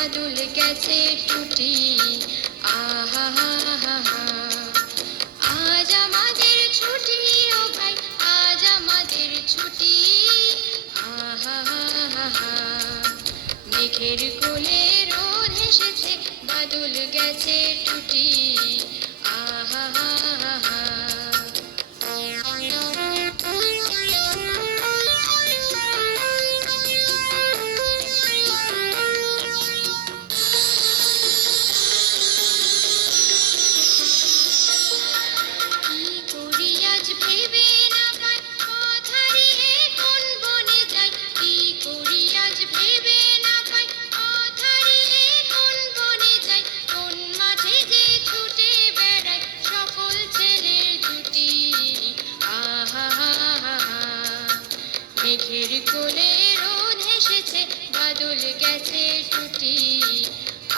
বাদল গেছে টুটি। আহা হা হা হা, আজ আমাদের ছুটি ও ভাই, আজ আমাদের ছুটি। আহা হা হা হা, মেঘের কোলে রোদ হেসেছে, বাদল গেছে টুটি। আহা হা হা হা, কি করি আজ ভেবে না পাই, পথ হারিয়ে কোন বনে যাই। কি করি আজ ভেবে না পাই, পথ হারিয়ে কোন বনে যাই। কোন মাঠে যে ছুটে বেড়ায় সকল ছেলের জুটি। আহা হা হা হা, মেঘের কোলে রোদ হেসেছে, বাদল গেছে টুটি।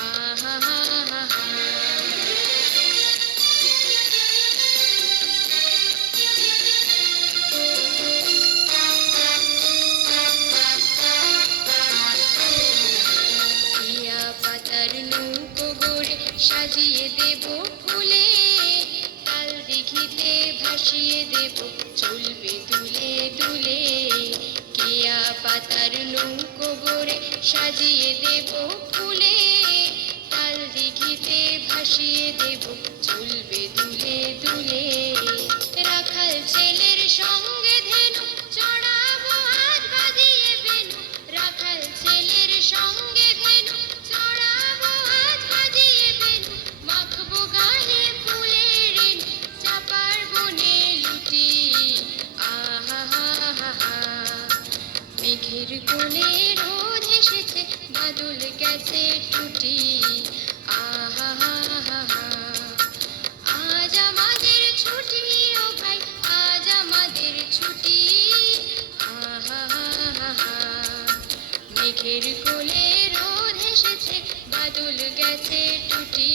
আহা হা হা হা, টিয়া পাতার নৌকো গড়ে সাজিয়ে দেব ফুলে, তাল দিঘিতে ভাসিয়ে দেব চলবে দুলে দুলে। টিয়া পাতার নৌকো গড়ে সাজিয়ে দেব ফুলে, তাল দিঘিতে ভাসিয়ে দেব চলবে দুলে দুলে। রাখাল ছেলের সঙ্গে ধেনু চড়াবো আজ বাজিয়ে বেনু। রাখাল ছেলের সঙ্গে ধেনু চড়াবো আজ বাজিয়ে বেনু। মাখবো গায়ে ফুলের রেণু, চাপার বনে লুটি। আহা হা হা হা, মেঘের কোলে রোদ হেসেছে, বাদল গেছে টুটি। আহা হা হা হা, আজ আমাদের ছুটি ও ভাই, আজ আমাদের ছুটি। আহা হা হা হা, মেঘের কোলে রোদ হেসেছে, বাদল গেছে টুটি।